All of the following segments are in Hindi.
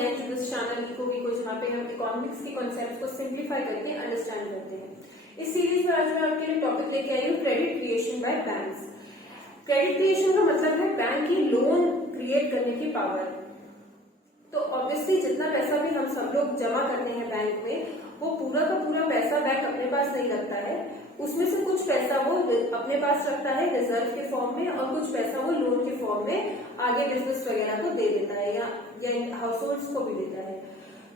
Again to this channel Eco Vico, जहाँ पे हम इकोनॉमिक्स के कॉन्सेप्ट को सिंप्लीफाई करके अंडरस्टैंड करते हैं। इस सीरीज में आज मैं आपके लिए टॉपिक लेके आई हूँ credit creation bye banks. Credit creation का मतलब है बैंक की लोन क्रिएट करने की पावर। तो ऑब्वियसली जितना पैसा भी हम सब लोग जमा करते हैं बैंक में, वो पूरा का पूरा पैसा बैंक अपने पास नहीं रखता है। उसमें से कुछ पैसा वो अपने पास रखता है रिजर्व के फॉर्म में, और कुछ पैसा वो लोन के फॉर्म में आगे बिजनेस वगैरह को दे देता है या हाउस होल्ड्स को भी देता है।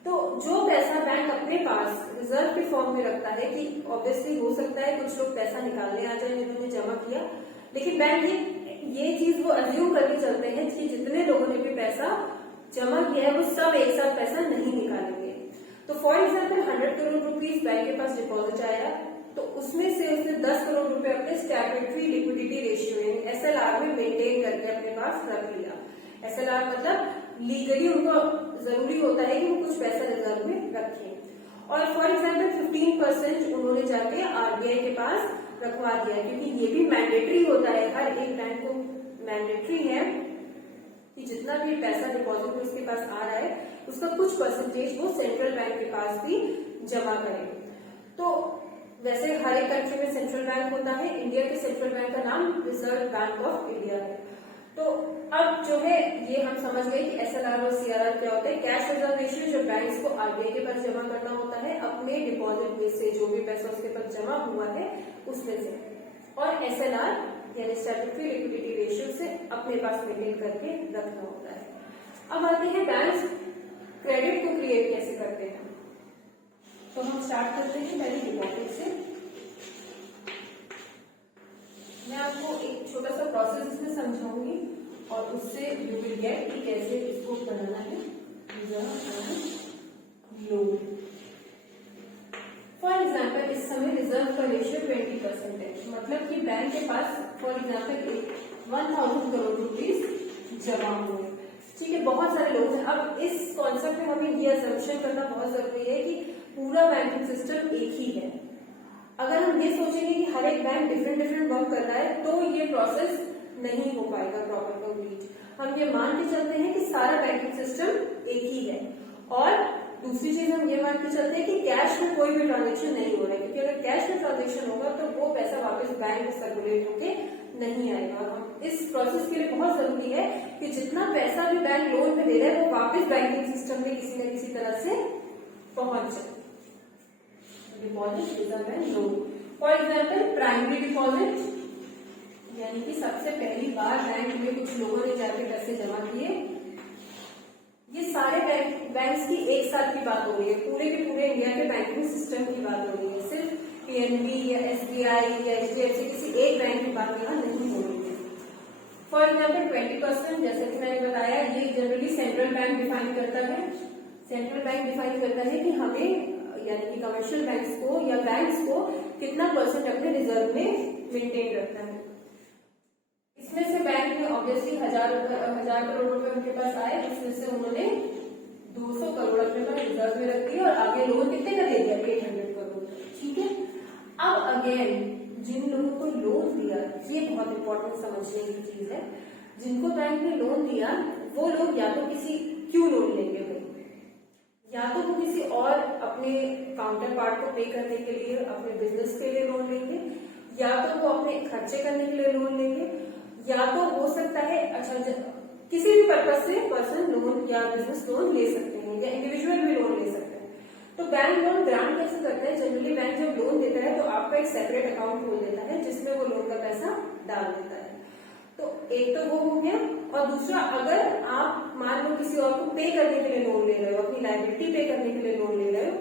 तो जो पैसा बैंक अपने पास रिजर्व के फॉर्म में रखता है, कि ऑब्वियसली हो सकता है कुछ लोग पैसा निकालने आ जाए जिन्होंने जमा किया, लेकिन बैंक ये चीज वो अज्यूम करके चलते हैं कि जितने लोगों ने भी पैसा जमा किया है वो सब एक साथ पैसा नहीं निकालेंगे। तो for example 100 crore rupees bank के पास डिपॉजिट आया, तो उसमें से उसने 10 करोड़ रुपए अपने स्टैट्यूटरी लिक्विडिटी रेशियो SLR में मेंटेन करके अपने पास रख लिया। SLR मतलब लीगली उनको जरूरी होता है कि वो कुछ पैसा रिजर्व में रखें। और फॉर एग्जाम्पल 15% उन्होंने जाके RBI के पास रखवा दिया, क्योंकि ये भी मैंडेटरी होता है, हर एक बैंक को मैंडेटरी है कि जितना भी पैसा डिपॉजिट में उसके पास आ रहा है उसका कुछ परसेंटेज वो सेंट्रल बैंक के पास भी जमा करे। तो वैसे हर एक कंट्री में सेंट्रल बैंक होता है, इंडिया के सेंट्रल बैंक का नाम रिजर्व बैंक ऑफ इंडिया है। तो अब जो है ये हम समझ गए कि SLR और CRR क्या होता है। कैश रिजर्व रेशियो जो बैंक्स को RBI के पास जमा करना होता है अपने डिपॉजिट में से, जो भी पैसा उसके पास जमा हुआ है उसमें से, और SLR यानी स्टैट्यूटरी लिक्विडिटी रेशियो से अपने पास मेंटेन करके रखना होता है। अब आते हैं बैंक्स क्रेडिट को क्रिएट कैसे करते हैं। तो हम स्टार्ट करते हैं पहले डिपॉजिट से। मैं आपको एक छोटा सा प्रोसेस इसमें समझाऊंगी और उससे यू विल गेट कि कैसे इसको बनाना है। लोन फॉर एग्जाम्पल इस समय रिजर्व का रेशियो 20% है, मतलब कि बैंक के पास फॉर एग्जाम्पल 1000 करोड़ रुपीस जमा हुए। ठीक है, बहुत सारे लोग हैं। अब इस कॉन्सेप्ट में हमें ये असम्पशन करना बहुत जरूरी है कि पूरा बैंकिंग सिस्टम एक ही है। अगर हम ये सोचेंगे कि हर एक बैंक डिफरेंट वर्क कर रहा है तो ये प्रोसेस नहीं हो पाएगा प्रॉपर कंप्लीट। हम ये मान के चलते हैं कि सारा बैंकिंग सिस्टम एक ही है, और दूसरी चीज हम ये मान के चलते हैं कि कैश में कोई भी ट्रांजेक्शन नहीं हो रहा है, क्योंकि अगर कैश में ट्रांजेक्शन होगा तो वो पैसा वापस बैंक में सर्कुलेट होके नहीं आएगा। हम इस प्रोसेस के लिए बहुत जरूरी है कि जितना पैसा भी बैंक लोन में दे रहा है वो वापस बैंकिंग सिस्टम में किसी न किसी तरह से पहुंच जाए। Deposit reserve and loan for example primary deposit, यानी कि सबसे पहली बार बैंक में कुछ लोगों ने जाके पैसे जमा किए। ये सारे बैंक्स की एक साथ की बात हो रही है, पूरे के पूरे इंडिया के बैंकिंग सिस्टम की बात हो रही है। सिर्फ PNB या SBI या HDFC किसी एक बैंक की बात यहाँ नहीं हो रही है। फॉर एग्जाम्पल 20%, जैसे कि मैंने बताया, ये जनरली सेंट्रल बैंक डिफाइन करता है। सेंट्रल बैंक डिफाइन करता है कि हमें यानी कि कमर्शियल बैंक्स को या बैंक्स को कितना परसेंट अपने रिजर्व में मेंटेन रखना है। इसमें से बैंक ने ऑब्वियसली 1000 करोड़ रुपए उनके पास आए, इसमें से उन्होंने 200 करोड़ अपने पास रिजर्व में रख दिए और आगे लोन कितने का दे दिया, 800 करोड़। ठीक है, अब अगेन जिन लोगों को लोन दिया, ये बहुत इंपॉर्टेंट समझने की चीज है, जिनको बैंक ने लोन दिया वो लोग या तो क्यों लोन लेंगे भाई, या तो वो किसी और अपने काउंटर पार्ट को पे करने के लिए, अपने बिजनेस के लिए लोन लेंगे, या तो वो अपने खर्चे करने के लिए लोन लेंगे, या तो हो सकता है किसी भी पर्पज से पर्सन लोन या बिजनेस लोन ले सकते हैं, या इंडिविजुअल भी लोन ले सकते हैं। तो बैंक लोन ग्रांट कैसे करते हैं? जनरली बैंक जब लोन देता है तो आपका एक सेपरेट अकाउंट खोल देता है जिसमें वो लोन का पैसा डाल देता है। तो एक तो वो हो गया, और दूसरा अगर आप मान लो किसी और को पे करने के लिए लोन ले रहे हो, अपनी लायबिलिटी पे करने के लिए लोन ले रहे हो,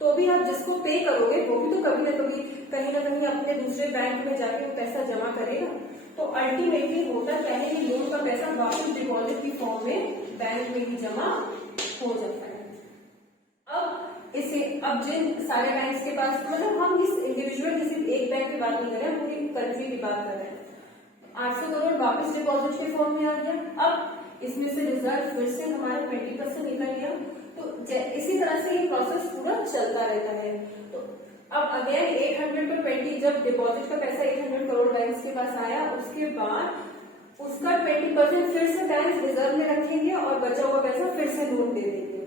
तो भी आप जिसको पे करोगे वो भी तो कभी ना कभी कहीं ना कहीं अपने दूसरे बैंक में जाके वो पैसा जमा करेगा। तो अल्टीमेटली होता क्या है कि लोन का पैसा वापस डिपॉजिट की फॉर्म में बैंक में ही जमा हो जाता है। अब जिन सारे बैंक्स के पास, मतलब हम इस इंडिविजुअल किसी एक बैंक की बात नहीं कर रहे हैं, पूरी कंट्री की बात कर रहे हैं। 800 करोड़ वापस डिपॉजिट के फॉर्म में आ गया। अब इसमें से रिजर्व फिर से हमारा 20% निकल गया। तो इसी तरह से ये प्रोसेस पूरा चलता रहता है। तो अब अगेन 800 to 20, जब डिपॉजिट का पैसा 800 करोड़ बैंक्स के पास आया, उसके बाद उसका 20% फिर से बैंक रिजर्व में रखेंगे और बचा हुआ पैसा फिर से लोन दे देंगे।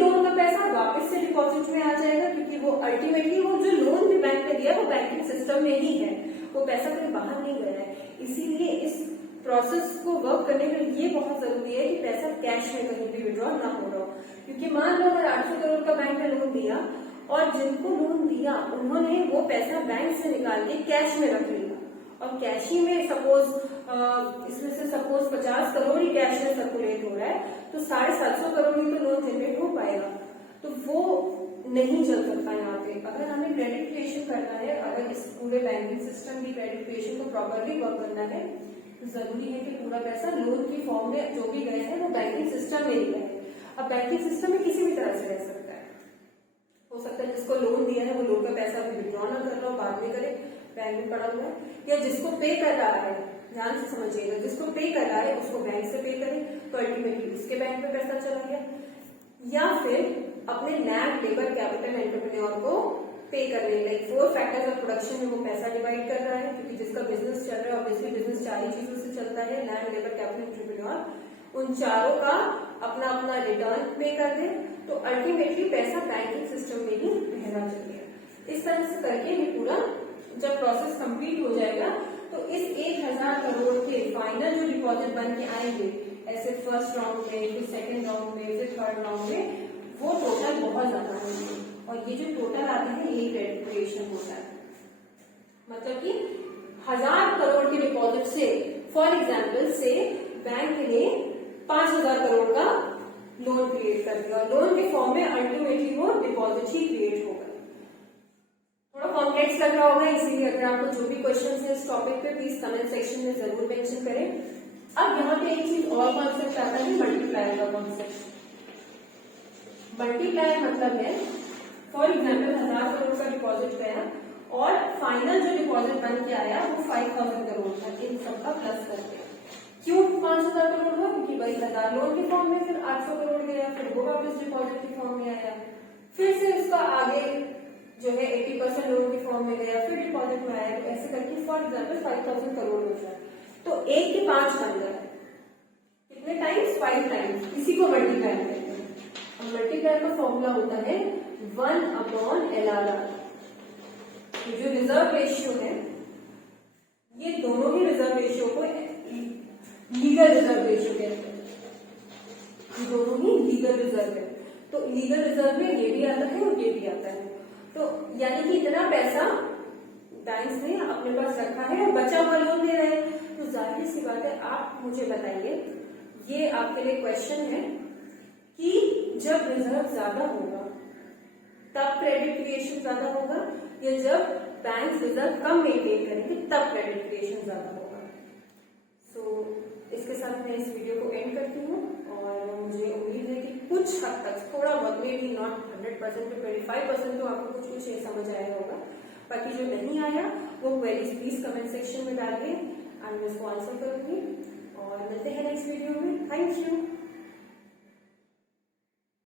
लोन का पैसा वापस से डिपॉजिट में आ जाएगा, क्योंकि वो अल्टीमेटली वो जो लोन भी बैंक ने दिया वो बैंकिंग सिस्टम में ही है, वो पैसा कहीं बाहर नहीं गया है। इसीलिए इस प्रोसेस को वर्क करने के लिए बहुत जरूरी है कि पैसा कैश में कहीं भी विड्रॉ ना हो रहा हो। क्योंकि मान लो अगर 800 करोड़ का बैंक ने लोन दिया और जिनको लोन दिया उन्होंने वो पैसा बैंक से निकाल के कैश में रख लिया, और कैश ही में सपोज इसमें से सपोज 50 करोड़ ही कैश में सर्कुलेट हो रहा है, तो 750 करोड़ ही तो लोन जनरेट हो पाएगा, तो वो नहीं चल सकता यहाँ पे। अगर हमें क्रेडिट क्रिएशन करना है, अगर इस पूरे बैंकिंग सिस्टम की क्रेडिट क्रिएशन को प्रॉपरली वर्क करना है, तो जरूरी है कि पूरा पैसा लोन की फॉर्म में जो भी गए हैं वो बैंकिंग सिस्टम में ही गए। अब बैंकिंग सिस्टम में किसी भी तरह से रह सकता है, हो सकता है जिसको लोन दिया है वो लोन का पैसा अभी विड्रॉ ना कर रहा हो, बाद में करे, बैंक में पड़ा हुआ है, या जिसको पे कर रहा है, ध्यान से समझिएगा, जिसको पे कर रहा है उसको बैंक से पे करे तो अल्टीमेटली उसके बैंक में पैसा चला गया, या फिर अपने नैब लेबर कैपिटल एंटरप्रेन्योर को पे कर ले। लाइक 4 फैक्टर्स ऑफ प्रोडक्शन में वो पैसा डिवाइड कर रहा है, क्योंकि जिसका बिजनेस चल रहा है ऑब्वियसली बिजनेस 4 ही चीजों से चलता है, लैंड, लेबर, कैपिटल, एंटरप्रेन्योर, उन चारों का अपना अपना रिटर्न पे कर दे, तो अल्टीमेटली पैसा बैंकिंग सिस्टम में ही रहना चाहिए। इस तरह से करके ये पूरा जब प्रोसेस कंप्लीट हो जाएगा तो इस 1000 करोड़ के फाइनल जो डिपॉजिट बन के आएंगे, ऐसे फर्स्ट राउंड में, फिर सेकेंड राउंड में, फिर थर्ड राउंड में, वो टोटल बहुत ज्यादा होंगे, और ये जो टोटल आते हैं यही क्रेडिट क्रिएशन होता है। मतलब कि 1000 करोड़ के डिपॉजिट से, फॉर एग्जाम्पल से बैंक ने 5000 करोड़ का लोन क्रिएट कर दिया, और लोन के फॉर्म में अल्टीमेटली वो डिपॉजिट ही क्रिएट होगा। थोड़ा कॉम्प्लेक्स लग रहा होगा, इसीलिए अगर आपको जो भी क्वेश्चन है इस टॉपिक पे प्लीज कमेंट सेक्शन में जरूर मेंशन करें। अब यहाँ पे एक चीज और कॉन्सेप्ट आता है मल्टीप्लायर का कॉन्सेप्ट। मल्टीप्लायर मतलब है, फॉर एग्जाम्पल 1000 करोड़ का डिपॉजिट गया और फाइनल जो डिपॉजिट बन के आया वो 5000 करोड़ था, इन सबका प्लस करके। क्यों 5000 करोड़ हुआ? क्योंकि वही 1000 लोन के फॉर्म में, फिर 800 करोड़ गया, फिर वो वापस डिपॉजिट के फॉर्म में आया, फिर से उसका आगे जो है 80% लोन के फॉर्म में गया, फिर डिपॉजिट में आया, तो ऐसे करके फॉर एग्जाम्पल 5000 करोड़ हो जाए, तो 1 के 5 बन जाए, कितने टाइम्स? 5 टाइम्स। इसी को मल्टीप्लायर कहते हैं। मल्टीप्लायर का फॉर्मूला होता है 1/LRR। जो रिजर्व रेशियो है, ये दोनों ही रिजर्व रेशियो को लीगल रिजर्व रेशियो कहते हैं, ये दोनों ही लीगल रिजर्व है। तो लीगल रिजर्व में ये भी आता है और ये भी आता है, तो यानी कि इतना पैसा बैंक्स ने अपने पास रखा है और बचा हुआ लोन दे रहे हैं, तो जाहिर सी बात है, आप मुझे बताइए, ये आपके लिए क्वेश्चन है कि जब रिजर्व ज्यादा होगा तब क्रेडिट क्रिएशन ज्यादा होगा, या जब बैंक रिजर्व कम मेंटेन करेंगे तब क्रेडिट क्रिएशन ज्यादा होगा। सो इसके साथ मैं इस वीडियो को एंड करती हूँ, और मुझे उम्मीद है कि कुछ हद तक, थोड़ा बहुत, मे बी नॉट 100% to 25% तो आपको कुछ कुछ समझ आया होगा। बाकी जो नहीं आया वो क्वेरीज प्लीज कमेंट सेक्शन में डालिए, मैं उसको आंसर करूंगी, और मिलते हैं नेक्स्ट वीडियो में। Thank you.